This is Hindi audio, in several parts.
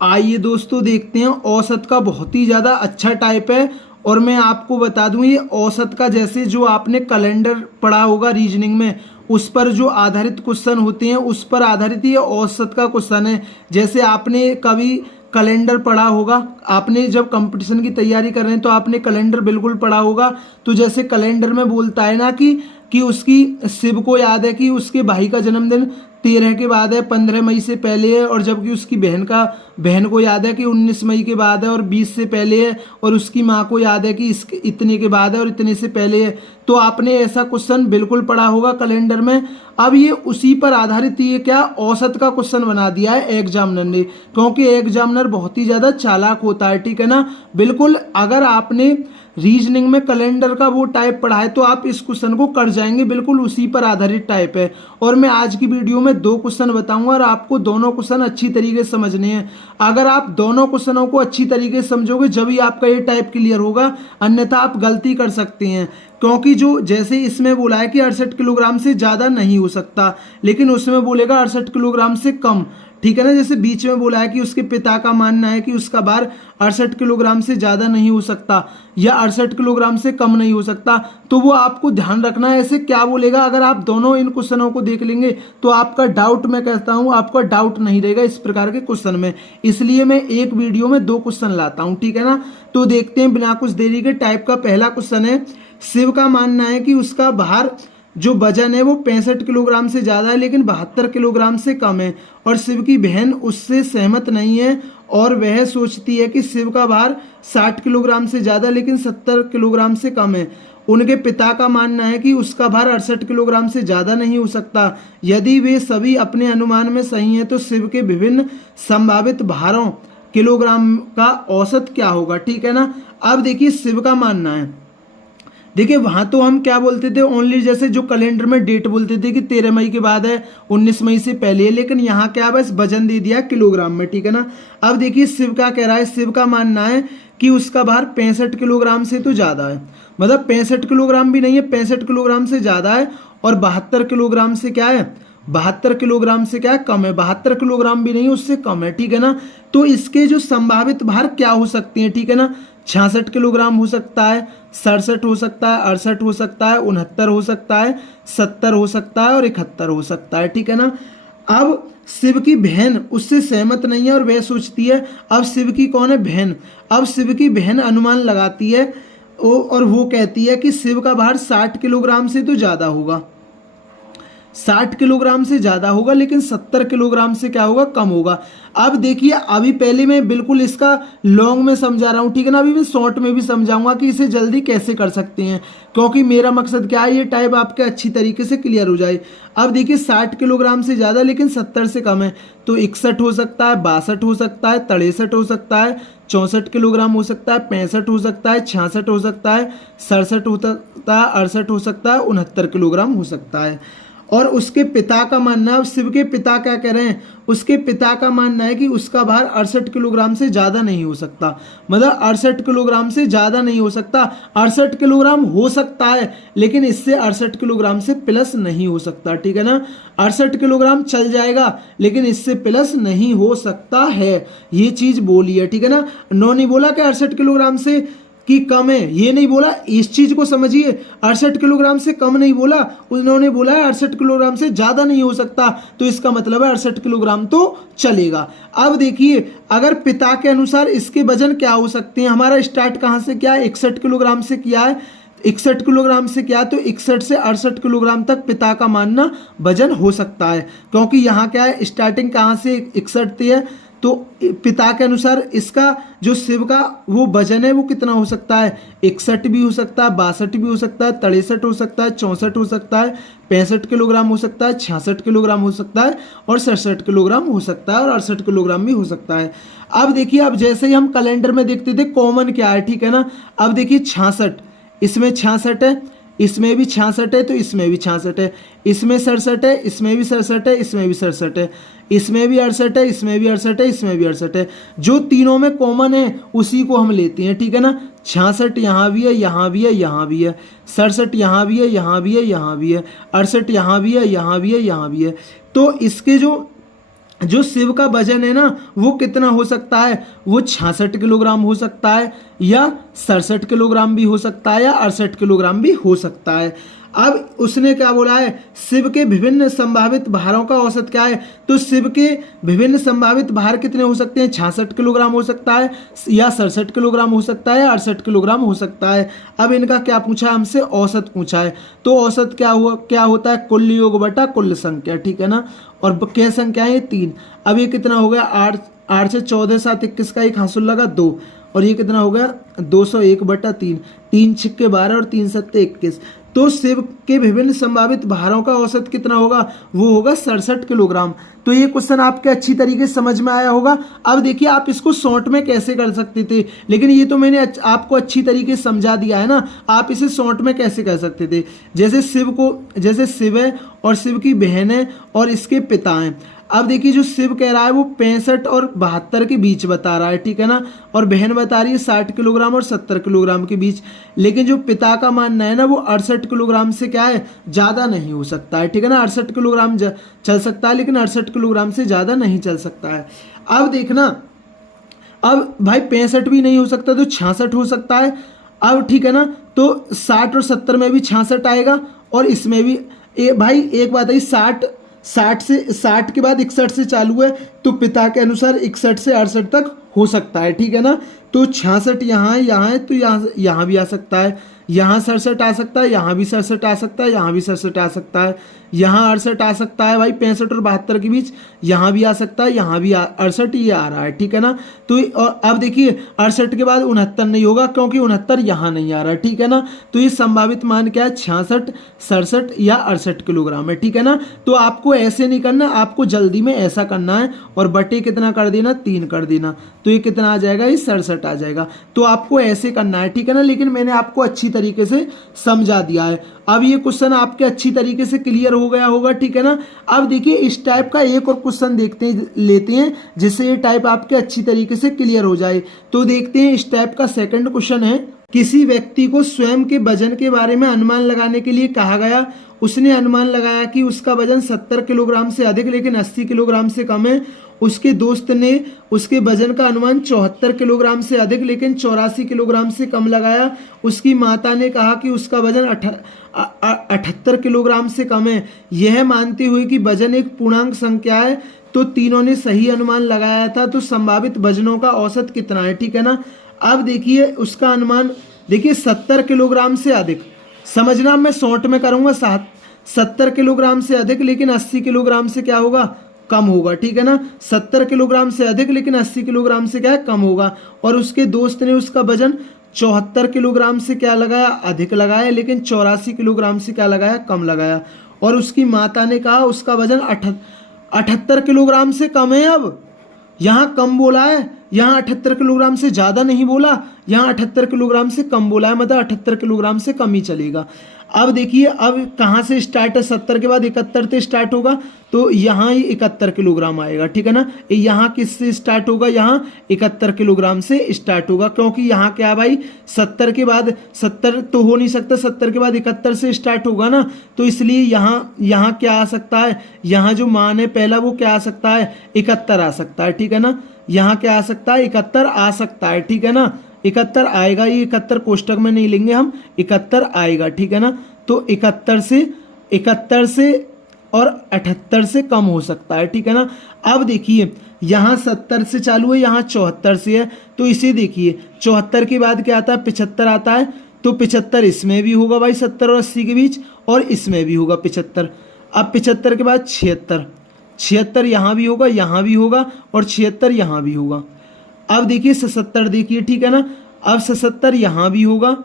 आइए दोस्तों देखते हैं। औसत का बहुत ही ज़्यादा अच्छा टाइप है और मैं आपको बता दूं ये औसत का जैसे जो आपने कैलेंडर पढ़ा होगा रीजनिंग में उस पर जो आधारित क्वेश्चन होते हैं उस पर आधारित ये औसत का क्वेश्चन है। जैसे आपने कभी कैलेंडर पढ़ा होगा, आपने जब कंपटीशन की तैयारी कर रहे हैं तो आपने कैलेंडर बिल्कुल पढ़ा होगा। तो जैसे कैलेंडर में बोलता है ना कि उसकी शिव को याद है कि उसके भाई का जन्मदिन 13 के बाद है, 15 मई से पहले है, और जबकि उसकी बहन को याद है कि 19 मई के बाद है और 20 से पहले है, और उसकी माँ को याद है कि इसके इतने के बाद है और इतने से पहले है। तो आपने ऐसा क्वेश्चन बिल्कुल पढ़ा होगा कैलेंडर में। अब ये उसी पर आधारित ये क्या औसत का क्वेश्चन बना दिया है एग्जामिनर ने, क्योंकि एग्जामिनर बहुत ही ज़्यादा चालाक होता है, ठीक है ना। बिल्कुल अगर आपने रीजनिंग में कैलेंडर का वो टाइप पढ़ा है तो आप इस क्वेश्चन को कर जाएंगे, बिल्कुल उसी पर आधारित टाइप है। और मैं आज की वीडियो में 2 क्वेश्चन बताऊंगा और आपको दोनों क्वेश्चन अच्छी तरीके से समझने हैं। अगर आप दोनों क्वेश्चनों को अच्छी तरीके से समझोगे जब ही आपका ये टाइप क्लियर होगा, अन्यथा आप गलती कर सकते हैं। क्योंकि जो जैसे इसमें बोला है कि 68 किलोग्राम से ज़्यादा नहीं हो सकता, लेकिन उसमें बोलेगा 68 किलोग्राम से कम, ठीक है ना। जैसे बीच में बोला है कि उसके पिता का मानना है कि उसका भार 68 किलोग्राम से ज़्यादा नहीं हो सकता या 68 किलोग्राम से कम नहीं हो सकता, तो वो आपको ध्यान रखना है ऐसे क्या बोलेगा। अगर आप दोनों इन क्वेश्चनों को देख लेंगे तो आपका डाउट, मैं कहता हूँ आपका डाउट नहीं रहेगा इस प्रकार के क्वेश्चन में। इसलिए मैं एक वीडियो में 2 क्वेश्चन लाता हूँ, ठीक है ना। तो देखते हैं बिना कुछ देरी के। टाइप का पहला क्वेश्चन है, शिव का मानना है कि उसका भार जो वजन है वो 65 किलोग्राम से ज़्यादा है लेकिन 72 किलोग्राम से कम है, और शिव की बहन उससे सहमत नहीं है और वह सोचती है कि शिव का भार 60 किलोग्राम से ज़्यादा लेकिन 70 किलोग्राम से कम है। उनके पिता का मानना है कि उसका भार 68 किलोग्राम से ज़्यादा नहीं हो सकता। यदि वे सभी अपने अनुमान में सही हैं तो शिव के विभिन्न संभावित भारों किलोग्राम का औसत क्या होगा, ठीक है ना। अब देखिए शिव का मानना है, देखिए वहां तो हम क्या बोलते थे, ओनली जैसे जो कैलेंडर में डेट बोलते थे कि 13 मई के बाद है, 19 मई से पहले है, लेकिन यहाँ क्या बस वजन दे दिया किलोग्राम में, ठीक है ना। अब देखिए शिव का कह रहा है, शिव का मानना है कि उसका भार 65 किलोग्राम से तो ज़्यादा है, मतलब 65 किलोग्राम भी नहीं है, 65 किलोग्राम से ज़्यादा है, और 72 किलोग्राम से क्या है, 72 किलोग्राम से क्या है, कम है। 72 किलोग्राम भी नहीं, उससे कम है, ठीक है ना। तो इसके जो संभावित भार क्या हो सकते हैं, ठीक है ना। 66 किलोग्राम हो सकता है, 67 हो सकता है, 68 हो सकता है, 69 हो सकता है, 70 हो सकता है और 71 हो सकता है, ठीक है ना। अब शिव की बहन उससे सहमत नहीं है और वह सोचती है, अब शिव की कौन है, बहन। अब शिव की बहन अनुमान लगाती है और वो कहती है कि शिव का भार 60 किलोग्राम से तो ज़्यादा होगा, 60 किलोग्राम से ज़्यादा होगा लेकिन 70 किलोग्राम से क्या होगा, कम होगा। अब देखिए अभी पहले मैं बिल्कुल इसका लॉन्ग में समझा रहा हूँ, ठीक है ना। अभी मैं शॉर्ट में भी समझाऊंगा कि इसे जल्दी कैसे कर सकते हैं, क्योंकि मेरा मकसद क्या है, ये टाइप आपके अच्छी तरीके से क्लियर हो जाए। अब देखिए 60 किलोग्राम से ज़्यादा लेकिन 70 से कम है, तो 61 हो सकता है, 62 हो सकता है, 63 हो सकता है, 64 किलोग्राम हो सकता है, 65 हो सकता है, 66 हो सकता है, 67 हो सकता है, 68 हो सकता है, 69 किलोग्राम हो सकता है। और उसके पिता का मानना है, शिव के पिता क्या कह रहे हैं, उसके पिता का मानना है कि उसका भार 68 किलोग्राम से ज़्यादा नहीं हो सकता, मतलब 68 किलोग्राम से ज़्यादा नहीं हो सकता। 68 किलोग्राम हो सकता है लेकिन इससे 68 किलोग्राम से प्लस नहीं हो सकता, ठीक है ना। 68 किलोग्राम चल जाएगा लेकिन इससे प्लस नहीं हो सकता है, ये चीज़ बोली है, ठीक है ना। नो नहीं बोला कि 68 किलोग्राम से कि कम है, ये नहीं बोला, इस चीज को समझिए। 68 किलोग्राम से कम नहीं बोला, उन्होंने बोला है 68 किलोग्राम से ज्यादा नहीं हो सकता, तो इसका मतलब है 68 किलोग्राम तो चलेगा। अब देखिए अगर पिता के अनुसार इसके वजन क्या हो सकते हैं, हमारा स्टार्ट कहां से किया है, 61 किलोग्राम से किया है, 61 किलोग्राम से क्या, तो 61 से 68 किलोग्राम तक पिता का मानना वजन हो सकता है, क्योंकि यहाँ क्या है, स्टार्टिंग कहाँ से 61 थी है, तो पिता के अनुसार इसका जो शिव का वो वजन है वो कितना हो सकता है, 61 भी हो सकता है, 62 भी हो सकता है, 63 हो सकता है, 64 हो सकता है, 65 किलोग्राम हो सकता है, 66 किलोग्राम हो सकता है और 67 किलोग्राम हो सकता है और 68 किलोग्राम भी हो सकता है। अब देखिए, अब जैसे ही हम कैलेंडर में देखते थे कॉमन क्या है, ठीक है ना। अब देखिए 66, इसमें 66 है, इसमें भी 66 है, तो इसमें भी 66 है, इसमें 67 है, इसमें भी 67 है, इसमें भी 67 है, इसमें भी 68 है, इसमें भी 68 है, इसमें भी 68 है। जो तीनों में कॉमन है उसी को हम लेते हैं, ठीक है ना। 66 यहाँ भी है, यहाँ भी है, यहाँ भी है, 67 यहाँ भी है, यहाँ भी है, यहाँ भी है, 68 यहाँ भी है, यहाँ भी है, यहाँ भी है। तो इसके जो जो शिव का वजन है ना वो कितना हो सकता है, वो 66 किलोग्राम हो सकता है या 67 किलोग्राम भी हो सकता है या 68 किलोग्राम भी हो सकता है। अब उसने क्या बोला है, शिव के विभिन्न संभावित भारों का औसत क्या है, तो शिव के विभिन्न संभावित भार कितने हो सकते हैं, 66 किलोग्राम हो सकता है या 67 किलोग्राम हो सकता है या 68 किलोग्राम हो सकता है। अब इनका क्या पूछा हमसे, औसत पूछा है। तो औसत क्या होता है, कुल योग बटा कुल संख्या, ठीक है ना। और क्या संख्या है, 3। अब ये कितना हो गया, 8 से 14 7 21 का एक हासिल लगा 2, और ये कितना हो गया 201 बटा 3, 3 छिक्के 12 और 3 सत्ते 21। तो शिव के विभिन्न संभावित भारों का औसत कितना होगा, वो होगा 67 किलोग्राम। तो ये क्वेश्चन आपके अच्छी तरीके से समझ में आया होगा। अब देखिए आप इसको शॉर्ट में कैसे कर सकते थे, लेकिन ये तो मैंने आपको अच्छी तरीके से समझा दिया है ना। आप इसे शॉर्ट में कैसे कर सकते थे, जैसे शिव है और शिव की बहन है और इसके पिता हैं। अब देखिए जो शिव कह रहा है वो 65 और 72 के बीच बता रहा है, ठीक है ना, और बहन बता रही है 60 किलोग्राम और 70 किलोग्राम के बीच। लेकिन जो पिता का मानना है ना वो 68 किलोग्राम से क्या है, ज़्यादा नहीं हो सकता है, ठीक है ना। 68 किलोग्राम चल सकता है लेकिन 68 किलोग्राम से ज़्यादा नहीं चल सकता है। अब देखना, अब भाई 65 भी नहीं हो सकता तो 66 हो सकता है। अब ठीक है ना, तो 60 और 70 में भी 66 आएगा और इसमें भी भाई एक बात है, 60 के बाद 61 से चालू है तो पिता के अनुसार 61 से 68 तक हो सकता है, ठीक है ना। तो 66 यहाँ है तो यहाँ भी आ सकता है, यहाँ 67 आ सकता है, यहाँ भी 67 आ सकता है, यहाँ भी 67 आ सकता है, यहाँ 68 आ सकता है भाई 65 और 72 के बीच, यहाँ भी आ सकता है, यहाँ भी 68 ये आ रहा है, ठीक है ना। तो और अब देखिए 68 के बाद 69 नहीं होगा क्योंकि 69 यहाँ नहीं आ रहा है, ठीक है ना। तो ये संभावित मान क्या है, 66, 67 या 68 किलोग्राम है, ठीक है ना। तो आपको ऐसे नहीं करना, आपको जल्दी में ऐसा करना है और बटे कितना कर देना, 3 कर देना, तो ये कितना आ जाएगा, ये 67 आ जाएगा। तो आपको ऐसे करना है, ठीक है ना। लेकिन मैंने आपको अच्छी तरीके से समझा दिया है। अब ये क्वेश्चन आपके अच्छी तरीके से क्लियर हो गया होगा, ठीक है ना। अब देखिए इस टाइप का एक और क्वेश्चन लेते हैं जिससे ये टाइप आपके अच्छी तरीके से क्लियर हो जाए। तो देखते हैं इस टाइप का सेकंड क्वेश्चन है, किसी व्यक्ति को स्वयं के वजन के बारे में अनुमान लगाने के लिए कहा गया। उसने अनुमान लगाया कि उसका वजन 70 किलोग्राम से अधिक लेकिन 80 किलोग्राम से कम है। उसके दोस्त ने उसके वजन का अनुमान 74 किलोग्राम से अधिक लेकिन 84 किलोग्राम से कम लगाया। उसकी माता ने कहा कि उसका वजन 78 किलोग्राम से कम है। यह मानते हुए कि वजन एक पूर्णांक संख्या है तो तीनों ने सही अनुमान लगाया था। तो संभावित वजनों का औसत कितना है, ठीक है ना। अब देखिए उसका अनुमान, देखिए 70 किलोग्राम से अधिक, समझना मैं शॉर्ट में करूंगा, 70 किलोग्राम से अधिक लेकिन 80 किलोग्राम से क्या होगा, कम होगा, ठीक है ना। 70 किलोग्राम से अधिक लेकिन 80 किलोग्राम से क्या है, कम होगा। और उसके दोस्त ने उसका वजन 74 किलोग्राम से क्या लगाया, अधिक लगाया, लेकिन 84 किलोग्राम से क्या लगाया, कम लगाया। और उसकी माता ने कहा उसका वजन 78 किलोग्राम से कम है। अब यहाँ कम बोला है, यहाँ 78 किलोग्राम से ज़्यादा नहीं बोला, यहाँ 78 किलोग्राम से कम बोला है, मतलब 78 किलोग्राम से कम ही चलेगा। अब देखिए अब कहाँ से स्टार्ट है, 70 के बाद 71 से स्टार्ट होगा तो यहाँ ही 71 किलोग्राम आएगा, ठीक है ना। यहाँ किससे स्टार्ट होगा, यहाँ 71 किलोग्राम से स्टार्ट होगा क्योंकि यहाँ क्या भाई 70 के बाद 70 तो हो नहीं सकता, 70 के बाद 71 से स्टार्ट होगा ना। तो इसलिए यहाँ क्या आ सकता है, यहाँ जो मान है पहला वो क्या आ सकता है, 71 आ सकता है, ठीक है ना। यहाँ क्या आ सकता है, 71 आ सकता है, ठीक है ना। 71 आएगा, ये 71 कोष्टक में नहीं लेंगे हम, 71 आएगा, ठीक है ना। तो 71 से और 78 से कम हो सकता है, ठीक है ना। अब देखिए यहाँ 70 से चालू है, यहाँ 74 से है, तो इसे देखिए 74 के बाद क्या आता है, 75 आता है। तो 75 इसमें भी होगा भाई 70 और 80 के बीच, और इसमें भी होगा 75। अब 75 के बाद 76 यहाँ भी होगा, यहाँ भी होगा, और 76 यहाँ भी होगा। अब देखिए 77 देखिए, ठीक है ना। अब 77 यहाँ भी होगा,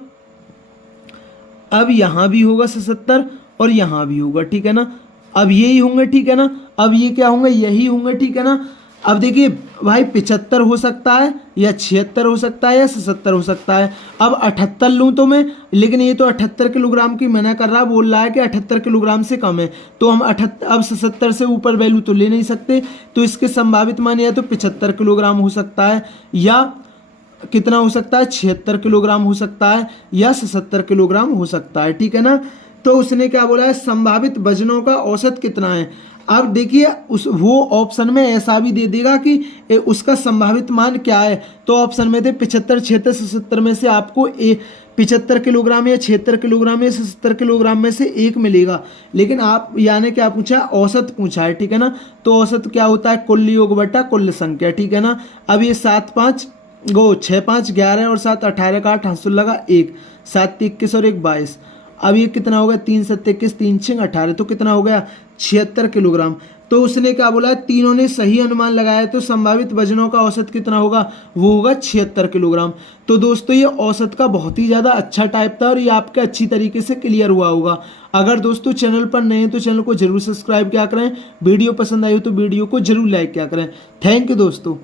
अब यहाँ भी होगा 77 और यहाँ भी होगा, ठीक है ना। अब यही होंगे, ठीक है ना। अब ये क्या होंगे, यही होंगे, ठीक है ना। अब देखिए भाई 75 हो सकता है या 76 हो सकता है या 77 हो सकता है। अब 78 लूँ तो मैं, लेकिन ये तो 78 किलोग्राम की मना कर रहा, बोल रहा है कि 78 किलोग्राम से कम है, तो हम अब 77 से ऊपर वैल्यू तो ले नहीं सकते। तो इसके संभावित मान या तो 75 किलोग्राम हो सकता है, या कितना हो सकता है, 76 किलोग्राम हो सकता है, या 77 किलोग्राम हो सकता है, ठीक है ना। तो उसने क्या बोला है, संभावित वजनों का औसत कितना है। अब देखिए उस वो ऑप्शन में ऐसा भी दे देगा कि उसका संभावित मान क्या है। तो ऑप्शन में थे 75, 76, 77 में से आपको 75 किलोग्राम या 76 किलोग्राम या 77 किलोग्राम में से एक मिलेगा। लेकिन आप यानी क्या पूछा है, औसत पूछा है, ठीक है ना। तो औसत क्या होता है, कुल योग बटा कुल संख्या, ठीक है ना। अब ये 7 5 गो 6 5 11 और 7 18 का 8 हंसुल लगा 1, 7 21 और 1 22। अब ये कितना हो गया, 3 7 21, 3 6 18, तो कितना हो गया 76 किलोग्राम। तो उसने क्या बोला है, तीनों ने सही अनुमान लगाया है, तो संभावित वजनों का औसत कितना होगा, वो होगा 76 किलोग्राम। तो दोस्तों ये औसत का बहुत ही ज़्यादा अच्छा टाइप था और ये आपके अच्छी तरीके से क्लियर हुआ होगा। अगर दोस्तों चैनल पर नए हैं तो चैनल को जरूर सब्सक्राइब किया करें, वीडियो पसंद आई हो तो वीडियो को जरूर लाइक किया करें। थैंक यू दोस्तों।